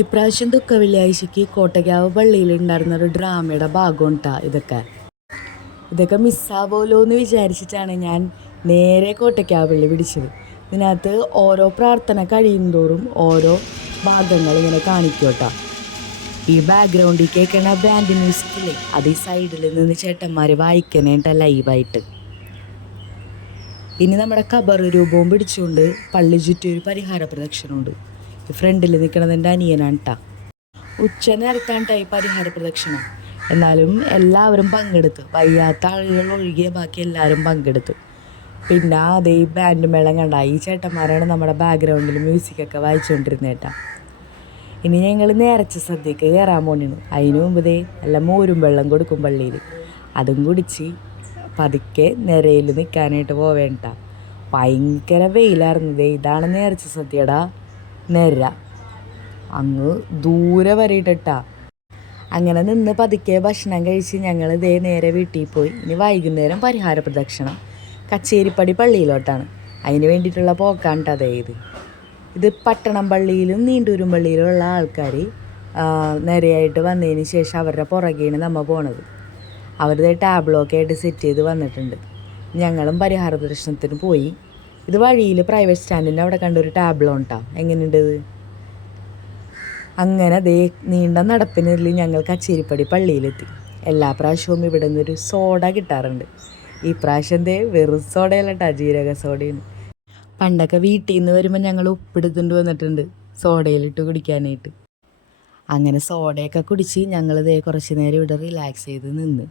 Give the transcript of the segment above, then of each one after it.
ഇപ്രാവശ്യം ദുഃഖ വെള്ളിയാഴ്ചയ്ക്ക് കോട്ടയ്ക്കാവ് പള്ളിയിൽ ഉണ്ടായിരുന്ന ഒരു ഡ്രാമയുടെ ഭാഗം ഉണ്ടാ ഇതൊക്കെ. ഇതൊക്കെ മിസ്സാവുമല്ലോ എന്ന് വിചാരിച്ചിട്ടാണ് ഞാൻ നേരെ കോട്ടയ്ക്കാവ് പള്ളി പിടിച്ചത്. ഇതിനകത്ത് ഓരോ പ്രാർത്ഥന കഴിയുന്തോറും ഓരോ ഭാഗങ്ങൾ ഇങ്ങനെ കാണിക്കോട്ട ഈ ബാക്ക്ഗ്രൗണ്ടിൽ കേൾക്കണ ബാൻഡ് മ്യൂസിക്കില്ലേ അത് ഈ സൈഡിൽ നിന്ന് ചേട്ടന്മാർ വായിക്കണേട്ട ലൈവായിട്ട് ഇനി നമ്മുടെ കബർ രൂപവും പിടിച്ചുകൊണ്ട് പള്ളി ചുറ്റി ഒരു പരിഹാര പ്രദക്ഷിണമുണ്ട്. ഈ ഫ്രണ്ടിൽ നിൽക്കണത് എന്റെ അനിയനാണ് കേട്ടാ ഉച്ച നേരത്താണ് പരിഹാര പ്രദക്ഷിണം. എന്നാലും എല്ലാവരും പങ്കെടുത്തു. വയ്യാത്ത ആളുകൾ ഒഴികെ ബാക്കി എല്ലാവരും പങ്കെടുത്തു. പിന്നെ അതേ ബാൻഡ് മേളം കണ്ട ഈ ചേട്ടന്മാരാണ് നമ്മുടെ ബാക്ക്ഗ്രൗണ്ടിൽ മ്യൂസിക്കൊക്കെ വായിച്ചുകൊണ്ടിരുന്നത് കേട്ടാ ഇനി ഞങ്ങൾ നേരച്ച സദ്യക്ക് കയറാൻ പോണിരുന്നു അതിന് മുമ്പേ അല്ല നല്ല മോരും വെള്ളം കൊടുക്കും പള്ളിയിൽ അതും കുടിച്ച് പതുക്കെ നിരയിൽ നിൽക്കാനായിട്ട് പോവേണ്ട ഭയങ്കര വെയിലായിരുന്നു ദേ. ഇതാണ് നേർച്ച സദ്യയുടെ നിര അങ്ങ് ദൂരെ വരെ ഇട്ടിട്ടാ അങ്ങനെ നിന്ന് പതുക്കെ ഭക്ഷണം കഴിച്ച് ഞങ്ങൾ ഇതേ നേരെ വീട്ടിൽ പോയി. ഇനി വൈകുന്നേരം പരിഹാര പ്രദക്ഷിണം. കച്ചേരിപ്പടി പള്ളിയിലോട്ടാണ്. അതിന് വേണ്ടിയിട്ടുള്ള പോക്കാണ് അതേ ഇത്. ഇത് പട്ടണം പള്ളിയിലും നീണ്ടൂരും പള്ളിയിലും ഉള്ള ആൾക്കാർ നിരയായിട്ട് വന്നതിന് ശേഷം അവരുടെ പുറകെയാണ് നമ്മൾ പോണത്. അവരുടെ ടാബ്ലൊക്കെ ആയിട്ട് സെറ്റ് ചെയ്ത് വന്നിട്ടുണ്ട്. ഞങ്ങളും പരിഹാര പ്രദർശനത്തിന് പോയി. ഇത് വഴിയിൽ പ്രൈവറ്റ് സ്റ്റാൻഡിന്റെ അവിടെ കണ്ട ഒരു ടാബ്ലോ ഉണ്ടാ? എങ്ങനെയുണ്ട് അങ്ങനെ ദേ നീണ്ട നടപ്പിനുള്ളിൽ ഞങ്ങൾ കച്ചേരിപ്പടി പള്ളിയിലെത്തി. എല്ലാ പ്രാവശ്യവും ഇവിടെ നിന്നൊരു സോഡ കിട്ടാറുണ്ട്. ഈ പ്രാവശ്യം ദേ വെറും സോഡയല്ല കേട്ടോ ജീരക സോഡയാണ് പണ്ടൊക്കെ വീട്ടിൽ നിന്ന് വരുമ്പോൾ ഞങ്ങൾ ഉപ്പെടുത്തുകൊണ്ട് വന്നിട്ടുണ്ട് സോഡയിലിട്ട് കുടിക്കാനായിട്ട്. അങ്ങനെ സോഡയൊക്കെ കുടിച്ച് ഞങ്ങൾ ദേ കുറച്ച് നേരം ഇവിടെ റിലാക്സ് ചെയ്ത് നിന്ന്.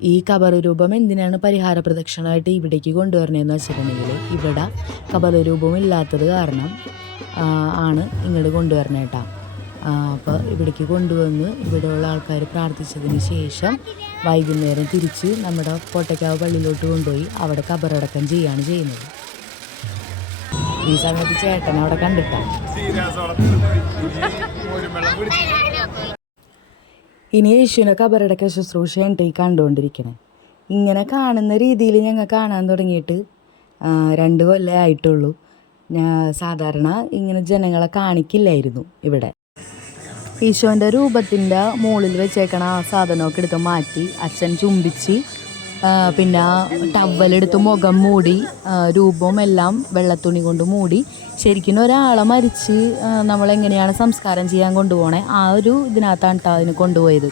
ഈ കബറ രൂപം എന്തിനാണ് പരിഹാര പ്രദക്ഷിണമായിട്ട് ഇവിടേക്ക് കൊണ്ടുവരണതെന്ന് വെച്ചിട്ടുണ്ടെങ്കിൽ ഇവിടെ കബറ രൂപം ഇല്ലാത്തത് കാരണം ആണ് ഇങ്ങോട്ട് കൊണ്ടുവരണേട്ടാ അപ്പോൾ ഇവിടേക്ക് കൊണ്ടുവന്ന് ഇവിടെയുള്ള ആൾക്കാർ പ്രാർത്ഥിച്ചതിന് ശേഷം വൈകുന്നേരം തിരിച്ച് നമ്മുടെ കോട്ടയ്ക്കാവ് പള്ളിയിലോട്ട് കൊണ്ടുപോയി അവിടെ കബറടക്കം ചെയ്യുകയാണ് ചെയ്യുന്നത്. ഈ സമയത്ത് ചേട്ടൻ അവിടെ കണ്ടിട്ടാ ഇനി യേശുവിനെ കബറടക്ക ശുശ്രൂഷ ഈ കണ്ടുകൊണ്ടിരിക്കണേ. ഇങ്ങനെ കാണുന്ന രീതിയിൽ ഞങ്ങൾ കാണാൻ തുടങ്ങിയിട്ട് രണ്ട് കൊല്ലേ ആയിട്ടുള്ളൂ. ഞാൻ സാധാരണ ഇങ്ങനെ ജനങ്ങളെ കാണിക്കില്ലായിരുന്നു ഇവിടെ. ഈശോന്റെ രൂപത്തിന്റെ മുകളിൽ വെച്ചേക്കണ ആ സാധനമൊക്കെ എടുത്ത് മാറ്റി അച്ഛൻ ചുംബിച്ച് പിന്നെ ടവലെടുത്ത് മുഖം മൂടി രൂപവും എല്ലാം വെള്ളത്തുണി കൊണ്ട് മൂടി. ശരിക്കും ഒരാളെ മരിച്ച് നമ്മളെങ്ങനെയാണ് സംസ്കാരം ചെയ്യാൻ കൊണ്ടുപോകണേ ആ ഒരു ഇതിനകത്താണ് കേട്ടോ അതിന് കൊണ്ടുപോയത്.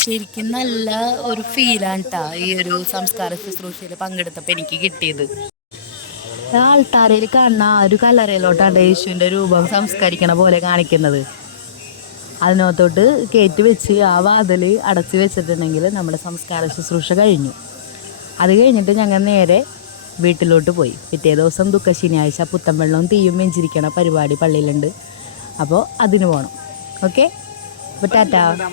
ശരിക്കും നല്ല ഒരു ഫീലാണ് കേട്ടോ ഈ ഒരു സംസ്കാര ശുശ്രൂഷയിൽ പങ്കെടുത്തപ്പോൾ എനിക്ക് കിട്ടിയത്. ആൾത്താരയിൽ കാണുന്ന ആ ഒരു കല്ലറയിലോട്ടാണ് യേശുവിന്റെ രൂപം സംസ്കരിക്കണ പോലെ കാണിക്കുന്നത്. അതിനകത്തോട്ട് കയറ്റി വെച്ച് ആ വാതിൽ അടച്ച് വെച്ചിട്ടുണ്ടെങ്കിൽ നമ്മുടെ സംസ്കാര ശുശ്രൂഷ കഴിഞ്ഞു. അത് കഴിഞ്ഞിട്ട് ഞങ്ങൾ നേരെ വീട്ടിലോട്ട് പോയി. പിറ്റേ ദിവസം ദുഃഖ ശനിയാഴ്ച പുത്തൻവെള്ളവും തീയും വെഞ്ചിരിക്കണ പരിപാടി പള്ളിയിലുണ്ട്. അപ്പോൾ അതിന് പോകണം ഓക്കെ? അപ്പോൾ ടാറ്റാ.